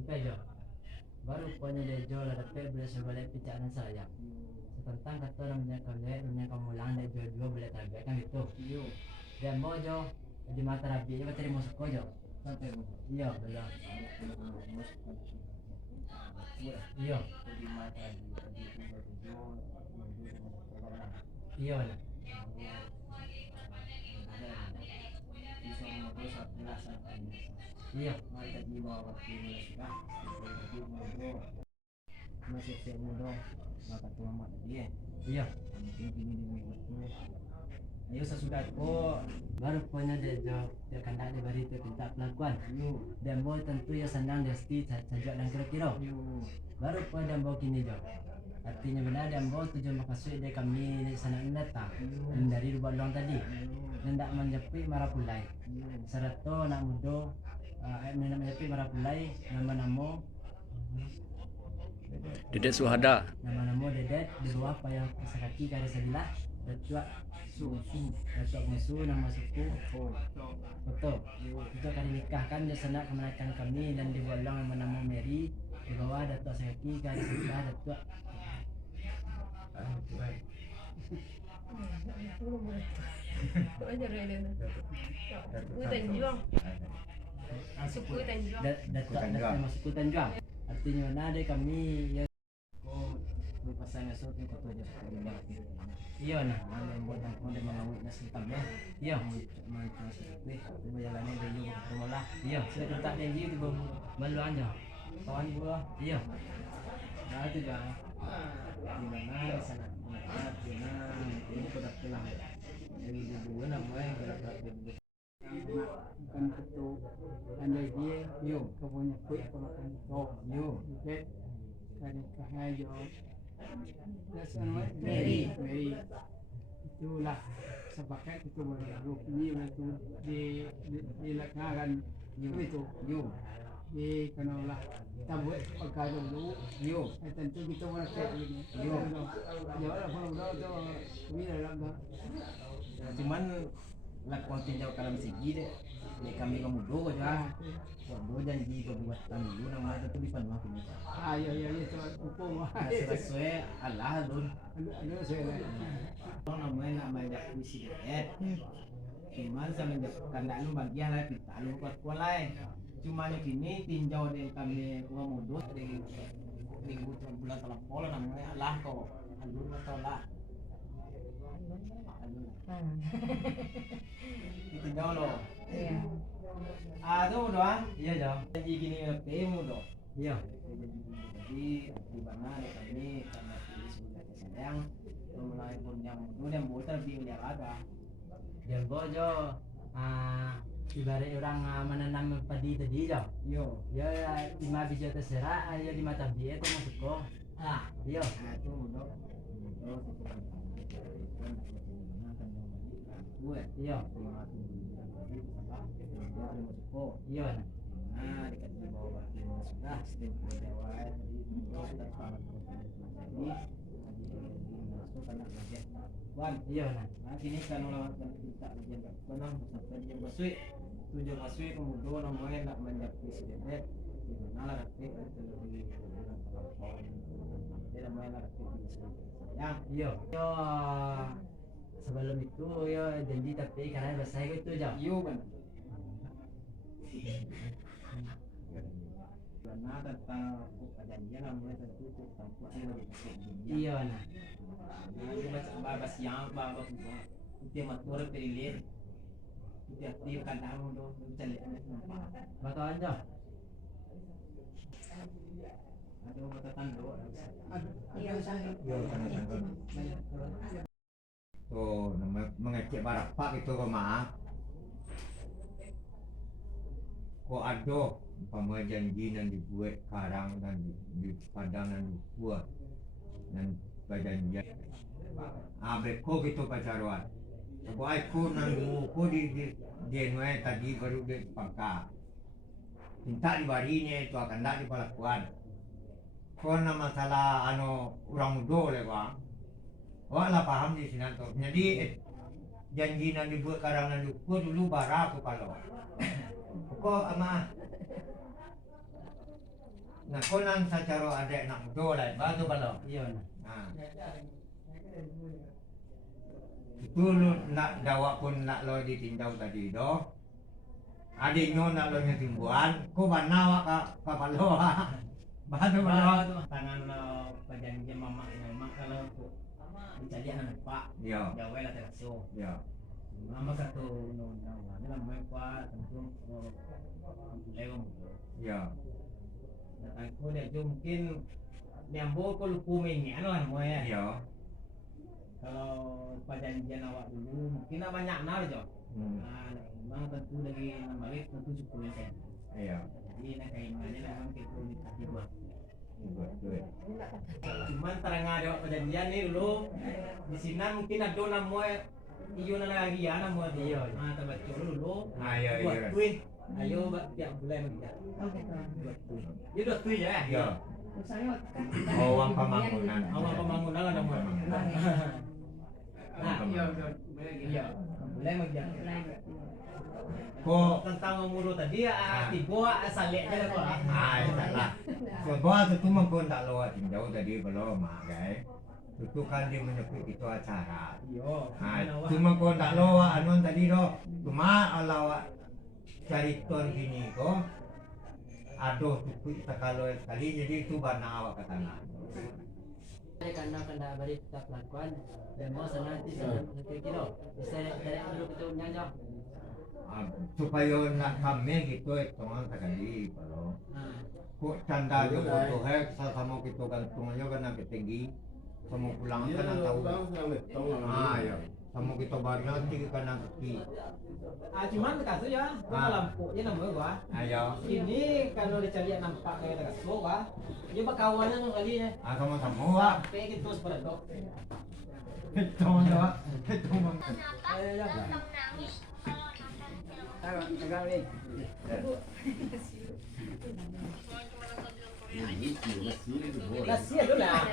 sampai jo baru punya dejo lah dapat boleh sebalik pijakan saya tentang kata namanya kalau dunia kamu ulang dan jual boleh target kan itu dan mau jo di mata rabi ya materi masuk ko jo sampai iya betul iya di mata rabi iya lah iya mereka di bawah waktu ini sudah masih saya muda maka tua mak dia iya ini ayo sesudah ko baru punya dejo dia kandak dia bari itu minta pelakuan dan boy tentu ya senang dia sti sajak dan kira-kira baru pun dan bawa kini jo artinya benar dan bawa tujuan makasih dia kami di sana datang dari lubang long tadi dan tak menjepit marah pulai serato nak mudo menjepit marah pulai nama-nama Dedek Suhada. Nama-nama Dedet di bawah payah Sakaki Karya Sabilah Datuk Datuk Musuh nama suku Foto itu akan dinikahkan di sana kemenakan kami dan di bolong nama Mary di bawah Datuk Sakaki Karya Sabilah Datuk Suku Tanjuang. Datuk suku Tanjuang artinya nade kami ya ko berpasangan esok itu aja iya nah mana yang buat mau mengawit nasi hitam ya iya macam seperti menjalani dulu bermalah iya sudah kita janji itu malu aja kawan gua iya nah itu kan di mana di sana ini produk telah dari dua namanya gerak bukan itu andai dia yo kamu nyakui kalau kan yo oke kan kahai yo dasarnya Mary itulah sepakat itu baru ini itu dilaksanakan itu yo di kanalah kita buat pakai dulu yo tentu kita pakai ini yo lah kalau udah tuh ini dalam cuman lakukan tinjau kalam segi deh ya kami kamu dogo aja waduh janji kebuatan dulu nama itu di panua kini iya itu hukum sesuai Allah dun sesuai namanya misi cuman semenjak kanda lu bagian lah kita lu kuat lain cuma kini tinjau dengan kami kamu dogo dari minggu bulan telah namanya Allah kok alur atau lah itu jauh loh. Iya. Tuh doang. Iya jauh. Jadi gini temu doh. Iya. Jadi di mana kami karena sudah sedang mulai punya kemudian bocor di olahraga. Dan bojo ibarat orang menanam padi tadi jauh. Yo. Ya 5 biji terserah aja di mata dia itu masuk kok. Iya. Itu doh. Iya iya nah dikasih bawa sudah sudah jawab sudah wan iya nah kini kan lawan kita ujian benang ujian masuk tujuan masuk kemudian namanya nak menjadi presiden di mana lah nanti lebih dia namanya lah yang iya sebelum itu ya janji tapi karena bahasa itu jam yo kan karena tentang perjanjian namanya tentu tentang iya nah itu bahas yang bahas itu matur pilih itu aktif kan kamu dong cari betul aja aduh kata tando iya tuh mengecek barapak itu maaf kok ada umpama janji dan dibuat karang dan di padang dan dibuat dan perjanjian beko gitu pacaran aku aku nanggu aku di jenwe tadi baru di pangka minta dibarinya itu akan tak dipelakuan karena masalah orang muda le bang lah paham di sini tuh. Jadi janji nan dibuat karangan dulu bara aku kalau. Kok ama Nah, konan secara adek nak dolai batu balok. Iya nah. Nah. Itu lu nak dawa pun nak lo ditinjau tadi do. Adiknya nak lo nyetimbuan, ko banawa ka palo ha. Batu balok. Tangan perjanjian mama memang kalau jadi anak pak. Iya. Jawa lah terasio. Iya. Mama kata no Jawa. Ni lah mereka tentu lewat. Iya. Aku dia mungkin nyambung ke lupu menyan lah semua ya. Iya. Kalau perjanjian awak dulu mungkin banyak nal jo. Nah, memang tentu dari nama balik tentu 10%. Iya. Jadi nak kaitannya memang kita minta dua. Betul. Cuman terang ada perjanjian ni dulu di sini mungkin ada nama iyo na lagi ya nama dia. Nah, terbaca dulu. Iya, Buat iya. kuih. Ayo tiap bulan kita. Buat kuih. Dia buat kuih ya. Iya. Awang pembangunan. Awal pembangunan lah nama. Nah, iya. Mulai macam Ko tentang umur tadi tiba asalnya lah kok. salah. Sebab itu mungkin tak lo tinjau tadi belum magai. Itu kan dia menyebut itu acara. Iya. Cuma kau tak lo anu tadi do. Cuma ala cari ton gini ko. Aduh tuku kalau sekali jadi itu bana awak ke tanah. Kanda balik kita pelakuan dan mau nanti sana kira bisa dari dulu kita nyanyi. Supaya nak kami gitu hitungan sekali kalau kok canda jo bodoh sama kita gantung aja kan nak tinggi sama pulang kan tahu. Ya. Sama kita barang nanti kan nanti. Cuman kasu ya, gua lampunya nama gua. Ayo. Ini kalau dicari nampak kayak kasu gua, dia bakawannya kali ya. Sama-sama wa. Pengen terus beredok. Hitung doa. Hitung bang. Agak ni. Nasi dulu lah.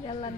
Jalan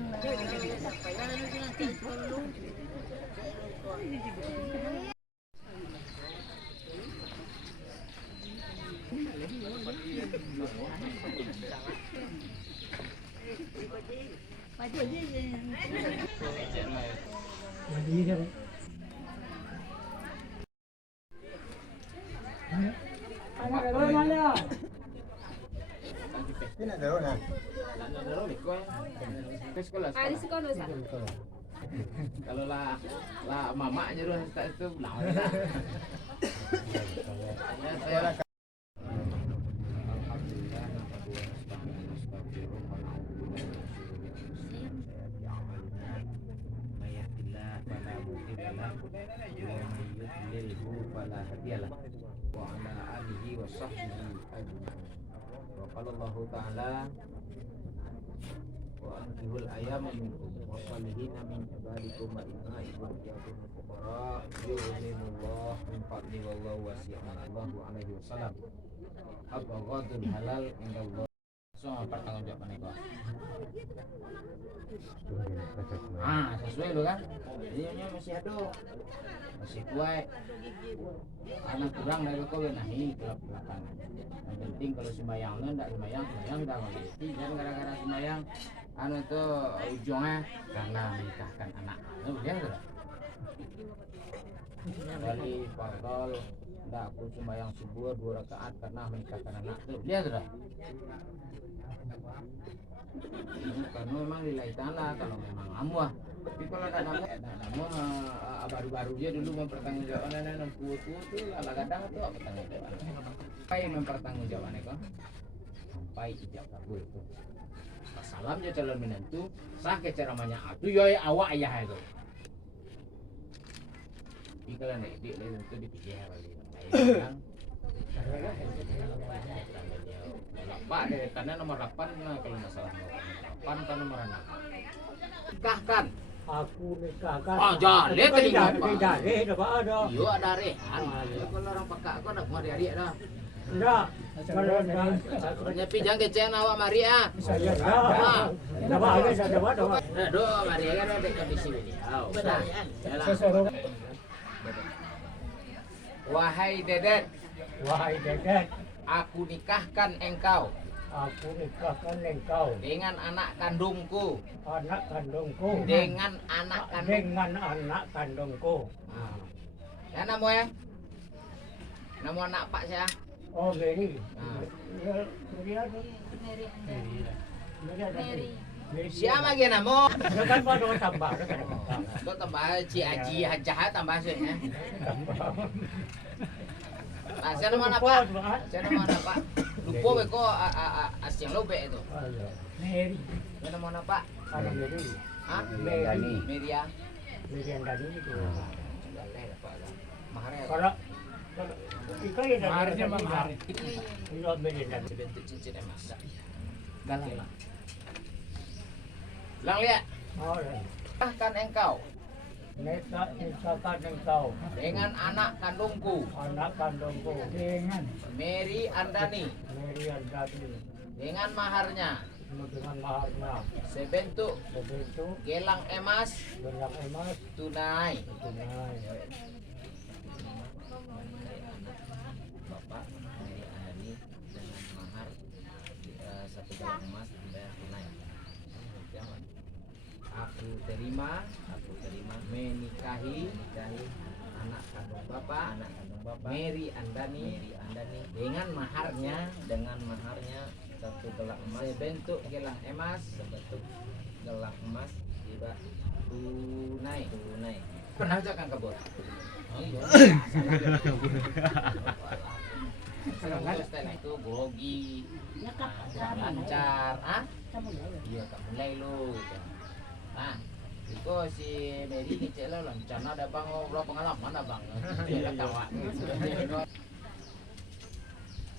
di sekolah Sa. Kalau lah mama aja dulu itu belau ya. Saya Allah Ta'ala wa anjihul ayam minkum wa salihina min ibadikum wa imaikum yakunu fuqara yu'zimullah min fadli wallahu wasi'un Allahu alaihi wasallam abghadul halal indallah. So pertanggungjawaban itu sesuai lo kan ini masih ada masih kuat anak kurang dari kau nahi kelap belakangan. Yang penting kalau sembayangnya tidak sembayang tidak mengikuti dan gara-gara sembayang anu itu ujungnya karena menikahkan anak ya sudah dari partol tidak aku sembayang subuh 2 rakaat karena menikahkan anak itu dia sudah karena memang lillahi ta'ala kalau memang amuah. Tapi kalau tak namu baru-baru dia dulu mempertanggungjawabkan anak tua tu kadang-kadang tu apa tanggungjawab sampai mempertanggungjawabkan itu sampai ijab kabul itu salamnya calon menantu sakit ceramahnya itu yoi awak ayah itu Tapi kalau naik dik itu dipilih kali. Kan? Pak deh, karena nomor 8 nah, kalau masalah nomor 8 kan nomor 6. Nikahkan. Aku nikahkan. Oh, jadi tadi tidak apa? tidak ada. Iya ada rehan. Kalau orang pekak kok nak mau adik dah. Enggak. Nyepi jangan kecen awak mari ah. Saya enggak. Dapat ada saya dapat. Nah, do mari kan ada kondisi ini. Oh, benar. Wahai Dedet, Wahai Dedet, aku nikahkan engkau aku nikahkan engkau dengan anak kandungku. anak kandungku Dengan anak kandung. dengan anak kandungku. Ah. Ya namanya? Nama anak pak saya. Oh Mary. Ah. Mary ada. Mary ada. Siapa lagi nama? Ya kan pada tambah. Kau tambah Cik Haji Hajah tambah sih. Nah, saya nama apa? Saya nama apa? Lupa beko asyang lobe itu. Mary. Saya nama apa? Ada Mary. Hah? Mary. Media. Mary yang tadi itu. Boleh dapat. Mahar ya. Kalau ikan ya Maharnya apa mahar? Iya Mary yang tadi. Bentuk cincin emas. Galang lah. Lang lihat. Oh, ya. Nikahkan engkau Nikahkan engkau dengan anak kandungku anak kandungku dengan Mary Andani Mary yang tadi dengan maharnya dengan maharnya sebentuk sebentuk gelang emas gelang emas tunai. tunai. Bapak Mary Andani dengan mahar 1 gelang emas dibayar tunai. Aku terima menikahi anak kandung bapak Mary Andani dengan maharnya 1 gelang emas sebentuk gelang emas tidak tunai. Pernah aja kan kebun? Sekarang itu grogi, lancar, ah? Iya, tak mulai lu. Nah, itu si Mary ni cek lah lancar ada bang, berapa pengalaman abang? Dia dah kawan.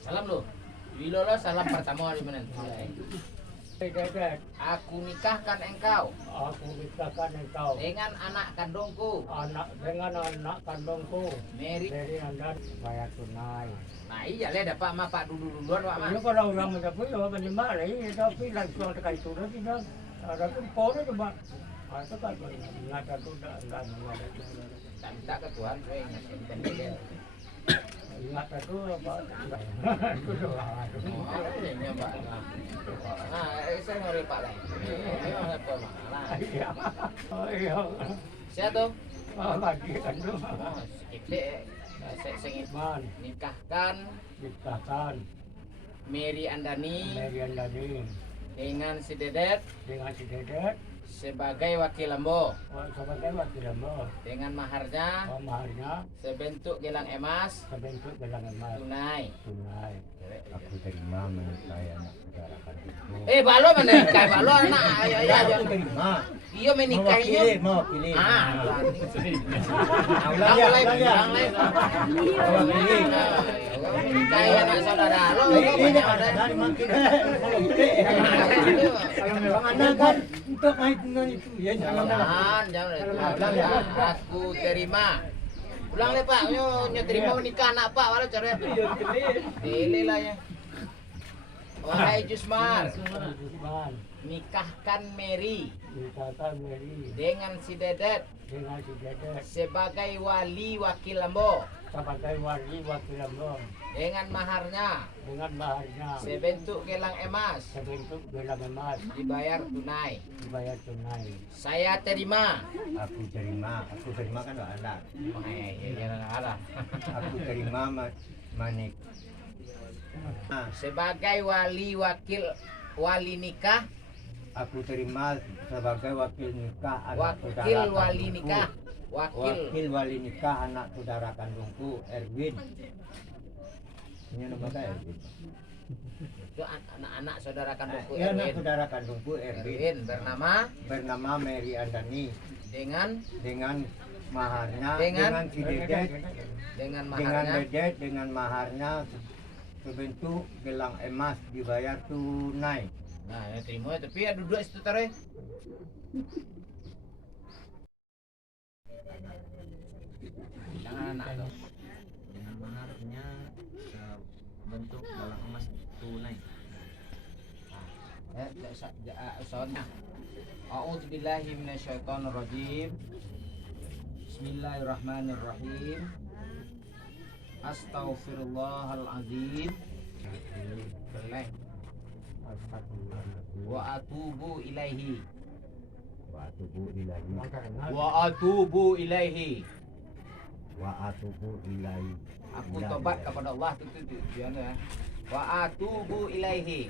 Salam lu. Bila lo salam pertama di mana? Dedet, Aku nikahkan engkau aku nikahkan engkau dengan anak kandungku dengan anak kandungku Mary. Mary yang tadi bayar tunai. Nah iya lah dapat mah pak duluan pak mah. Ini kalau orang mendapat ya bagaimana ini tapi langsung terkait itu tidak ada kumpulnya cuma itu kan nggak ada tuh nggak ada. Tak minta ke Tuhan gue ngasih pendek. Ingat itu apa? Itu doang. Ini pak. Nah, saya ngori pak lagi. Ini apa malah? Iya. Oh iya. Siapa tuh? Oh lagi kan tuh. Oh, sikit saya Man, nikahkan nikahkan Mary Andani Mary yang tadi dengan si Dedet dengan si Dedet sebagai wakil lambo sebagai wakil lembaga. dengan maharnya Maharnya sebentuk gelang emas sebentuk gelang emas tunai. tunai. Aku terima menikahi anak saudara kandungku. Balo menikah, balo anak ya. Aku terima. Iya menikahinya. Mau pilih. Ulang lagi. Menikahi anak saudara lo. Dari makin kalau memang anak kan untuk dengan itu ya Jangan. Aku terima. Ulang deh Pak, nyo terima menikah anak Pak, walau cara. Pilih lah ya. Wahai Jusmar, Man, nikahkan Mary nikahkan Mary dengan si Dedet dengan si Dedet sebagai wali wakil lambo sebagai wali wakil lembaga dengan maharnya dengan maharnya sebentuk gelang emas sebentuk gelang emas dibayar tunai. dibayar tunai. Saya terima. aku terima kan ada. Oh, iya, ada. Aku terima manik. Sebagai wali nikah, Aku terima sebagai wakil nikah anak wakil saudara wali kandungku. nikah, wakil. Wakil wali nikah anak saudara kandungku Erwin. Ini nama saya Erwin. Itu anak-anak saudara kandungku Ya, anak Erwin. saudara kandungku Erwin. Erwin bernama Bernama Mary Andani dengan dengan maharnya Dengan? dengan si Dedet dengan dengan maharnya Dedet dengan maharnya sebentuk gelang emas dibayar tunai. nah ya terima tapi ada dua situ taruh jangan anak tuh Dengan maharnya bentuk gelang emas tunai. soalnya a'udzubillahi minasyaitonirrajim bismillahirrahmanirrahim astaghfirullahalazim wa atubu ilaihi Wa atubu ilahi. wa atubu ilaihi Wa atubu ilahi. aku tobat kepada Allah itu dia ya wa atubu ilaihi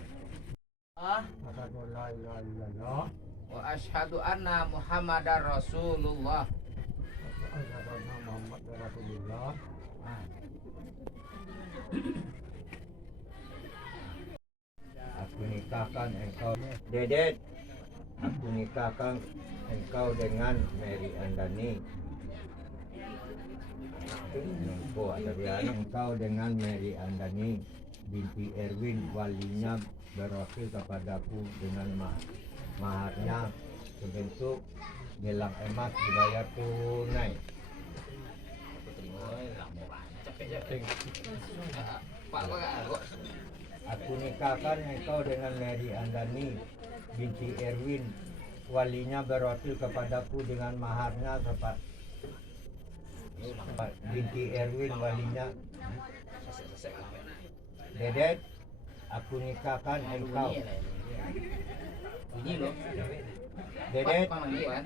Asyhadu an la ilaha illallah. wa asyhadu anna muhammadar rasulullah Asyhadu anna Muhammadar Rasulullah. Aku nikahkan engkau Dedet. Aku nikahkan engkau dengan Mary Andani. Engkau dengan Mary Andani binti Erwin, walinya berwakil kepadaku dengan maharnya sebentuk gelang emas dibayar tunai. Aku nikahkan engkau dengan Mary Andani binti Erwin, walinya berwakil kepadaku dengan maharnya binti Erwin, walinya Dedet. Aku nikahkan engkau bunyi loh Dedet. kan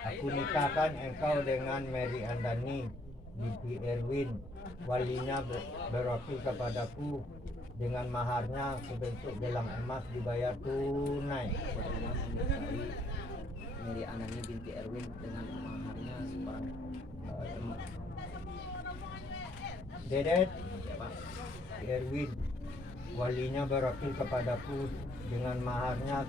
Aku nikahkan engkau dengan Mary Andani binti Erwin, walinya berwakil kepadaku dengan maharnya sebentuk gelang emas dibayar tunai. Mary Andani binti Erwin dengan maharnya sebarang emas. Dedet. Erwin, walinya berwakil kepadaku dengan maharnya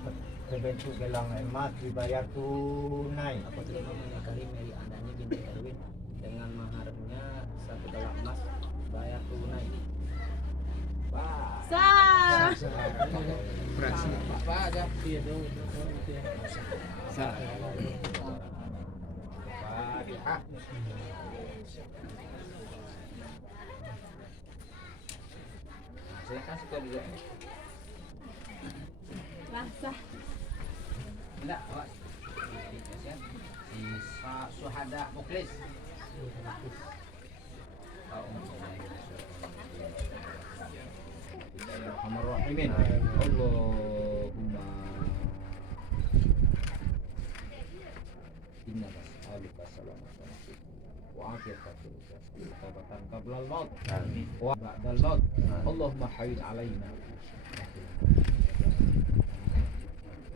sebentuk gelang emas dibayar tunai. Aku terima menikahi Mary Andani binti Erwin dengan maharnya satu gelang emas bayar tunai. wah Sah. apa aja Sah. Fatihah. Silakan suka dulu. Lah, sah. Enggak, Pak. Si Suhada Muklis. Bismillahirrahmanirrahim. Allahumma inna nas'aluka salamatan wa afiyatan fil jasad wa tawbatan qabla al-maut wa ba'da al-maut. Allahumma hawwin 'alaina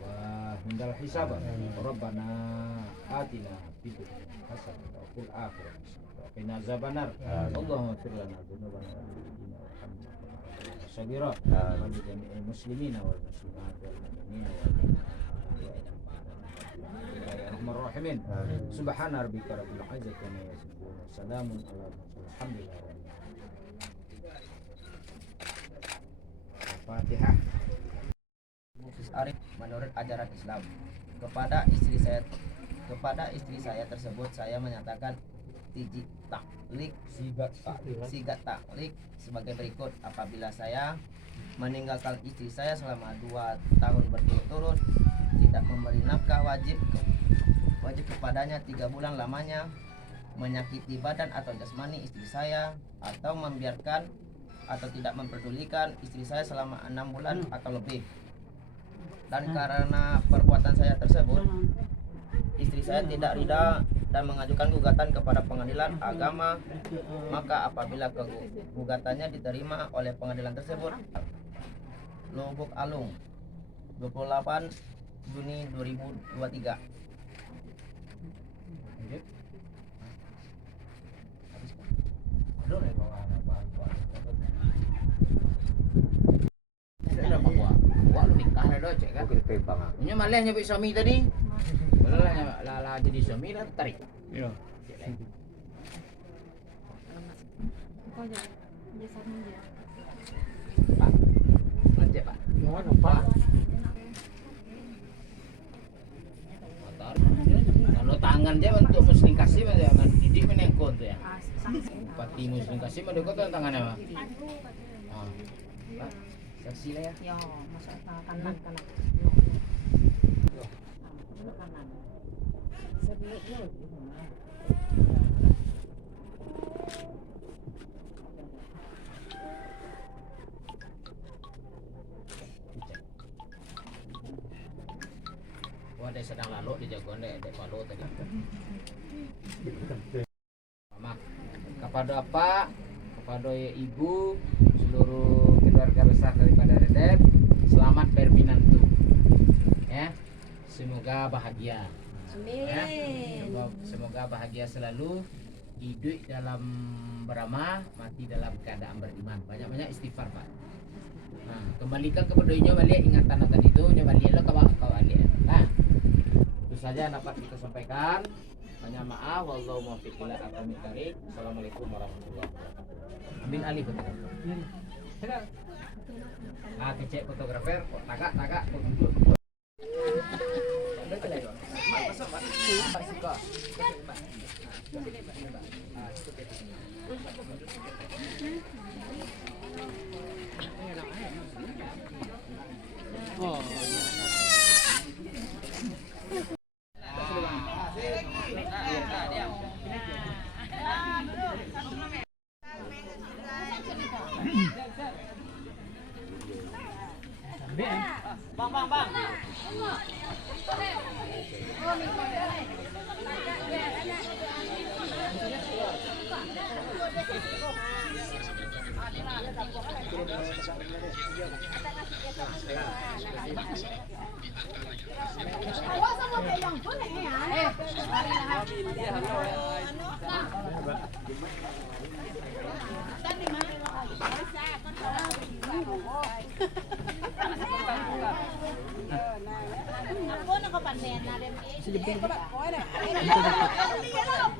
wa hindal hisab. Rabbana atina fid dunya hasanah wa fil akhirati hasanah wa qina azabannar. Allahumma ighfir lana dzunubana wa hamdana sabira wa li jami'il muslimina wal muslimat wal mu'minina Bismillahirrahmanirrahim. Subhana rabbika rabbil izzati amma yasifun. Salamun ala mursalin. Alhamdulillah. Fatihah. Arif menurut ajaran Islam. Kepada istri saya tersebut saya menyatakan sigat taklik sebagai berikut. Apabila saya meninggalkan istri saya selama 2 tahun berturut-turut, tidak memberi nafkah wajib kepadanya 3 bulan lamanya, menyakiti badan atau jasmani istri saya, atau membiarkan atau tidak memperdulikan istri saya selama 6 bulan atau lebih. Dan karena perbuatan saya tersebut, istri saya tidak ridha dan mengajukan gugatan kepada pengadilan agama. Maka apabila gugatannya diterima oleh pengadilan tersebut, Lubuk Alung 28 Juni 2023. Sudah apa gua? Gua lu nikah dah cek kan. Oke, bang. Nya malih nyebut suami tadi. Kalau lah jadi suami lah tarik. Iya. Kau jadi biasanya dia. Pak. Lanjut Pak. Gimana Pak? Motor. Kalau tangan dia untuk muslim kasih mah jangan didik menengkon tuh ya. Pati muslim kasih mah dekot tangannya mah. Ah. Pak, saksi lah ya. Yo, masuk kanan. Yo. Kanan. Wah, dia sedang lalu di jagoan dek palu tadi. Mama, kepada Pak, kepada Ibu, seluruh keluarga besar daripada Redep, selamat berpinantu. Ya, semoga bahagia. Ya, semoga bahagia selalu, hidup dalam beramah, mati dalam keadaan beriman. Banyak-banyak istighfar Pak. Nah, kembalikan kepada inyo balik ingatan tadi itu, inyo balik lo kau balik. Nah, itu saja yang dapat kita sampaikan. Banyak maaf, wallahu muwaffiq ila aqwamit thoriq. Assalamualaikum warahmatullahi wabarakatuh. Ambil alih fotografer. Ah, kecek fotografer, tagak, duduk. Masuk, Pak. Pak suka. Oh. Bang.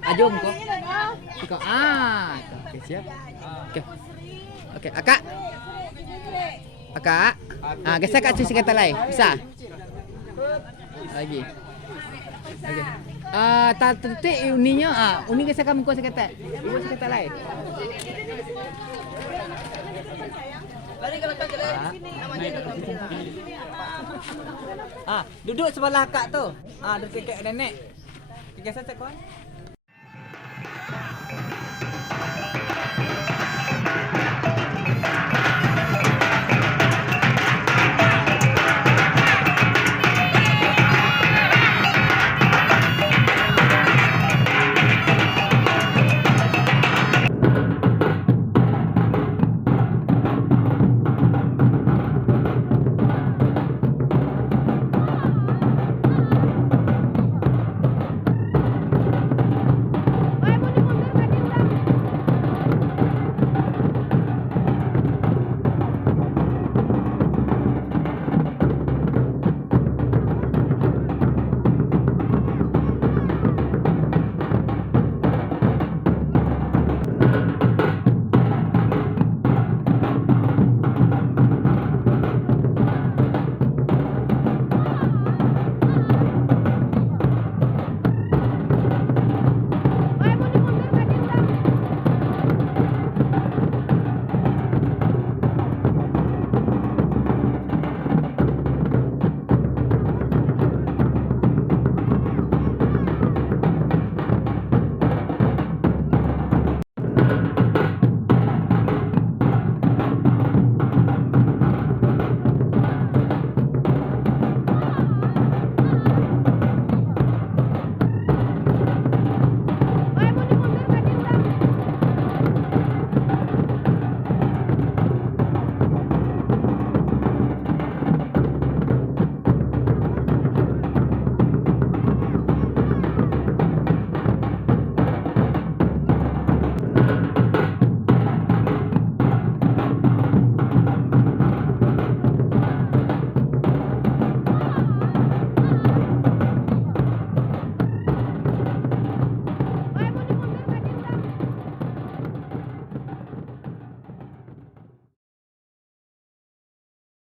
Ajum kok. Iko. Oke, siap. Oke, Akak. Geser kat sisi kata lain. Bisa. Lagi. Okey. Tak tetik uninya. Uni geser kami kuasa kata. Ibu kata lain. Duduk sebelah akak tu. Ada kakek nenek. Geser sekon.